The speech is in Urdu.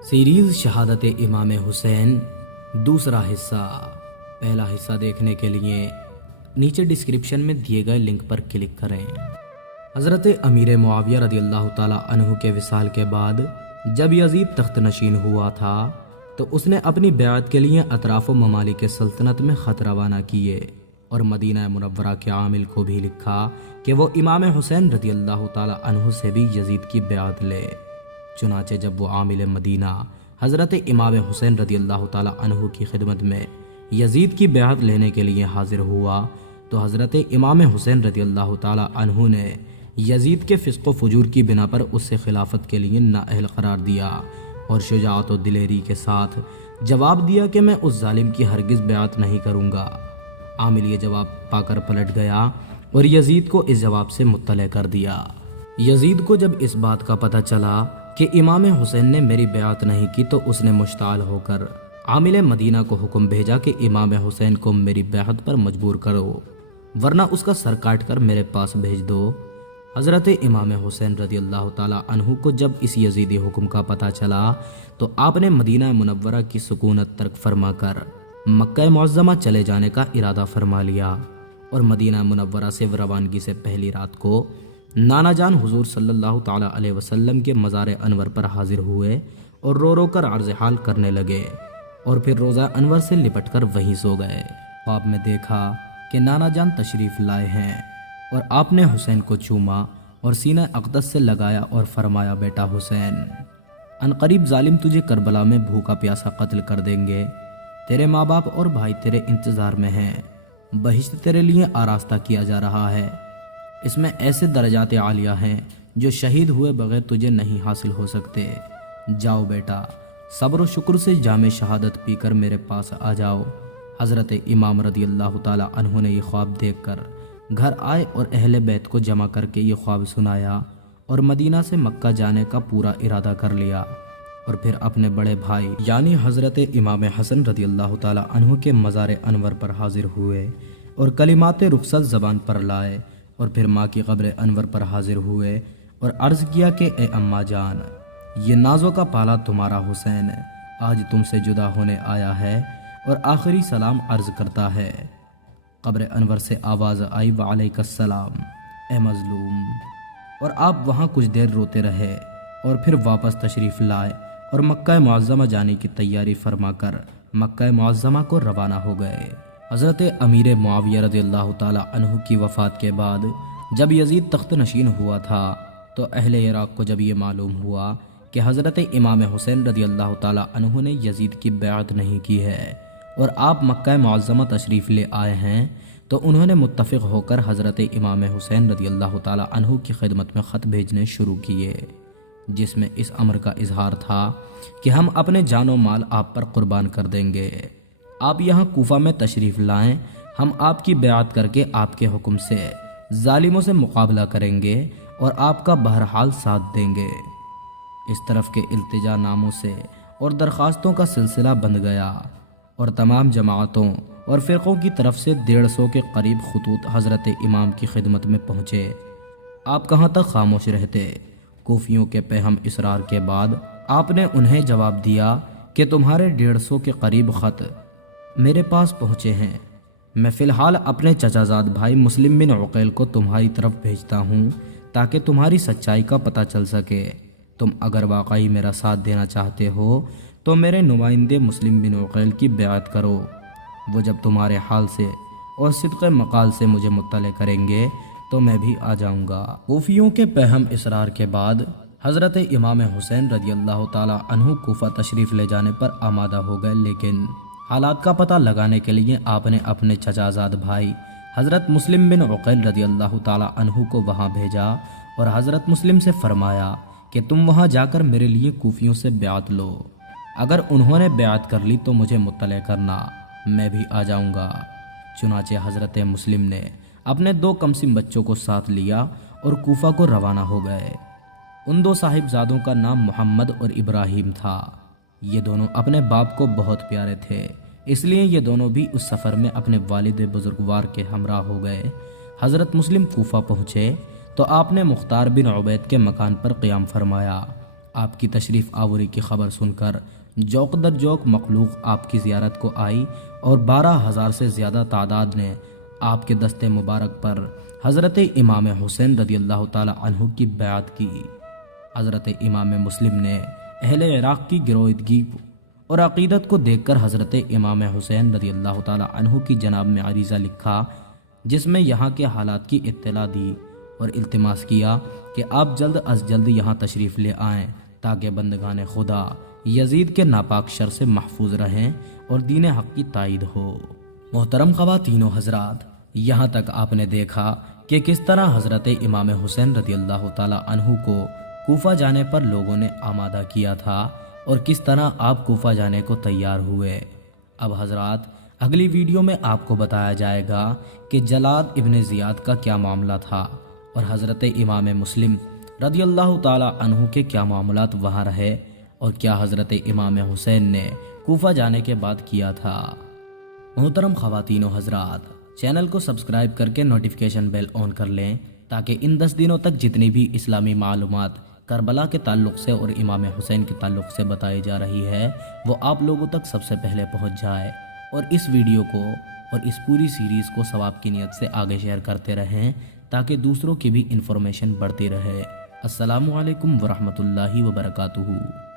سیریز شہادت امام حسین دوسرا حصہ۔ پہلا حصہ دیکھنے کے لیے نیچے ڈسکرپشن میں دیے گئے لنک پر کلک کریں۔ حضرت امیر معاویہ رضی اللہ تعالیٰ عنہ کے وصال کے بعد جب یزید تخت نشین ہوا تھا تو اس نے اپنی بیعت کے لیے اطراف و ممالک سلطنت میں خط روانہ کیے اور مدینہ منورہ کے عامل کو بھی لکھا کہ وہ امام حسین رضی اللہ تعالیٰ عنہ سے بھی یزید کی بیعت لے۔ چنانچہ جب وہ عامل مدینہ حضرت امام حسین رضی اللہ تعالیٰ عنہ کی خدمت میں یزید کی بیعت لینے کے لیے حاضر ہوا تو حضرت امام حسین رضی اللہ تعالیٰ عنہ نے یزید کے فسق و فجور کی بنا پر اس سے خلافت کے لیے نااہل قرار دیا اور شجاعت و دلیری کے ساتھ جواب دیا کہ میں اس ظالم کی ہرگز بیعت نہیں کروں گا۔ عامل یہ جواب پا کر پلٹ گیا اور یزید کو اس جواب سے مطلع کر دیا۔ یزید کو جب اس بات کا پتہ چلا کہ امام حسین نے میری بیعت نہیں کی تو اس نے مشتعل ہو کر عامل مدینہ کو حکم بھیجا کہ امام حسین کو میری بیعت پر مجبور کرو ورنہ اس کا سر کاٹ کر میرے پاس بھیج دو۔ حضرت امام حسین رضی اللہ تعالیٰ عنہ کو جب اس یزیدی حکم کا پتہ چلا تو آپ نے مدینہ منورہ کی سکونت ترک فرما کر مکہ معظمہ چلے جانے کا ارادہ فرما لیا اور مدینہ منورہ سے روانگی سے پہلی رات کو نانا جان حضور صلی اللہ تعالیٰ علیہ وسلم کے مزار انور پر حاضر ہوئے اور رو رو کر عرض حال کرنے لگے اور پھر روزہ انور سے لپٹ کر وہیں سو گئے۔ خواب میں دیکھا کہ نانا جان تشریف لائے ہیں اور آپ نے حسین کو چوما اور سینہ اقدس سے لگایا اور فرمایا، بیٹا حسین، عنقریب ظالم تجھے کربلا میں بھوکا پیاسا قتل کر دیں گے، تیرے ماں باپ اور بھائی تیرے انتظار میں ہیں، بہشت تیرے لیے آراستہ کیا جا رہا ہے، اس میں ایسے درجات عالیہ ہیں جو شہید ہوئے بغیر تجھے نہیں حاصل ہو سکتے۔ جاؤ بیٹا، صبر و شکر سے جام شہادت پی کر میرے پاس آ جاؤ۔ حضرت امام رضی اللہ تعالیٰ عنہ نے یہ خواب دیکھ کر گھر آئے اور اہل بیت کو جمع کر کے یہ خواب سنایا اور مدینہ سے مکہ جانے کا پورا ارادہ کر لیا اور پھر اپنے بڑے بھائی یعنی حضرت امام حسن رضی اللہ تعالیٰ عنہ کے مزار انور پر حاضر ہوئے اور کلمات رخصت زبان پر لائے اور پھر ماں کی قبر انور پر حاضر ہوئے اور عرض کیا کہ اے اماں جان، یہ نازوں کا پالا تمہارا حسین آج تم سے جدا ہونے آیا ہے اور آخری سلام عرض کرتا ہے۔ قبر انور سے آواز آئی، وعلیک السلام اے مظلوم، اور آپ وہاں کچھ دیر روتے رہے اور پھر واپس تشریف لائے اور مکہ معظمہ جانے کی تیاری فرما کر مکہ معظمہ کو روانہ ہو گئے۔ حضرت امیر معاویہ رضی اللہ تعالیٰ عنہ کی وفات کے بعد جب یزید تخت نشین ہوا تھا تو اہل عراق کو جب یہ معلوم ہوا کہ حضرت امام حسین رضی اللہ تعالیٰ عنہ نے یزید کی بیعت نہیں کی ہے اور آپ مکہ معظمہ تشریف لے آئے ہیں تو انہوں نے متفق ہو کر حضرت امام حسین رضی اللہ تعالیٰ عنہ کی خدمت میں خط بھیجنے شروع کیے، جس میں اس امر کا اظہار تھا کہ ہم اپنے جان و مال آپ پر قربان کر دیں گے، آپ یہاں کوفہ میں تشریف لائیں، ہم آپ کی بیعت کر کے آپ کے حکم سے ظالموں سے مقابلہ کریں گے اور آپ کا بہرحال ساتھ دیں گے۔ اس طرف کے التجا ناموں سے اور درخواستوں کا سلسلہ بند گیا اور تمام جماعتوں اور فرقوں کی طرف سے 150 کے قریب خطوط حضرت امام کی خدمت میں پہنچے۔ آپ کہاں تک خاموش رہتے؟ کوفیوں کے پہم اصرار کے بعد آپ نے انہیں جواب دیا کہ تمہارے 150 کے قریب خط میرے پاس پہنچے ہیں، میں فی الحال اپنے چچا زاد بھائی مسلم بن عقیل کو تمہاری طرف بھیجتا ہوں تاکہ تمہاری سچائی کا پتہ چل سکے۔ تم اگر واقعی میرا ساتھ دینا چاہتے ہو تو میرے نمائندے مسلم بن عقیل کی بیعت کرو، وہ جب تمہارے حال سے اور صدق مقال سے مجھے مطلع کریں گے تو میں بھی آ جاؤں گا۔ کوفیوں کے پہم اصرار کے بعد حضرت امام حسین رضی اللہ تعالیٰ عنہ کوفہ تشریف لے جانے پر آمادہ ہو گئے، لیکن حالات کا پتہ لگانے کے لیے آپ نے اپنے چچا زاد بھائی حضرت مسلم بن عقیل رضی اللہ تعالیٰ عنہ کو وہاں بھیجا اور حضرت مسلم سے فرمایا کہ تم وہاں جا کر میرے لیے کوفیوں سے بیعت لو، اگر انہوں نے بیعت کر لی تو مجھے مطلع کرنا، میں بھی آ جاؤں گا۔ چنانچہ حضرت مسلم نے اپنے 2 کمسن بچوں کو ساتھ لیا اور کوفہ کو روانہ ہو گئے۔ ان 2 صاحبزادوں کا نام محمد اور ابراہیم تھا۔ یہ دونوں اپنے باپ کو بہت پیارے تھے، اس لیے یہ دونوں بھی اس سفر میں اپنے والد بزرگوار کے ہمراہ ہو گئے۔ حضرت مسلم کوفہ پہنچے تو آپ نے مختار بن عبید کے مکان پر قیام فرمایا۔ آپ کی تشریف آوری کی خبر سن کر جوق در جوق مخلوق آپ کی زیارت کو آئی اور 12,000 سے زیادہ تعداد نے آپ کے دست مبارک پر حضرت امام حسین رضی اللہ تعالی عنہ کی بیعت کی۔ حضرت امام مسلم نے اہل عراق کی گرویدگی اور عقیدت کو دیکھ کر حضرت امام حسین رضی اللہ تعالی عنہ کی جناب میں عریضہ لکھا، جس میں یہاں کے حالات کی اطلاع دی اور التماس کیا کہ آپ جلد از جلد یہاں تشریف لے آئیں تاکہ بندگان خدا یزید کے ناپاک شر سے محفوظ رہیں اور دین حق کی تائید ہو۔ محترم خواتین و حضرات، یہاں تک آپ نے دیکھا کہ کس طرح حضرت امام حسین رضی اللہ تعالی عنہ کو کوفہ جانے پر لوگوں نے آمادہ کیا تھا اور کس طرح آپ کوفہ جانے کو تیار ہوئے۔ اب حضرات، اگلی ویڈیو میں آپ کو بتایا جائے گا کہ جلاد ابن زیاد کا کیا معاملہ تھا اور حضرت امام مسلم رضی اللہ تعالی عنہ کے کیا معاملات وہاں رہے اور کیا حضرت امام حسین نے کوفہ جانے کے بعد کیا تھا۔ محترم خواتین و حضرات، چینل کو سبسکرائب کر کے نوٹیفیکیشن بیل آن کر لیں تاکہ ان 10 دنوں تک جتنی بھی اسلامی معلومات کربلا کے تعلق سے اور امام حسین کے تعلق سے بتائی جا رہی ہے وہ آپ لوگوں تک سب سے پہلے پہنچ جائے، اور اس ویڈیو کو اور اس پوری سیریز کو ثواب کی نیت سے آگے شیئر کرتے رہیں تاکہ دوسروں کی بھی انفارمیشن بڑھتی رہے۔ السلام علیکم ورحمۃ اللہ وبرکاتہ۔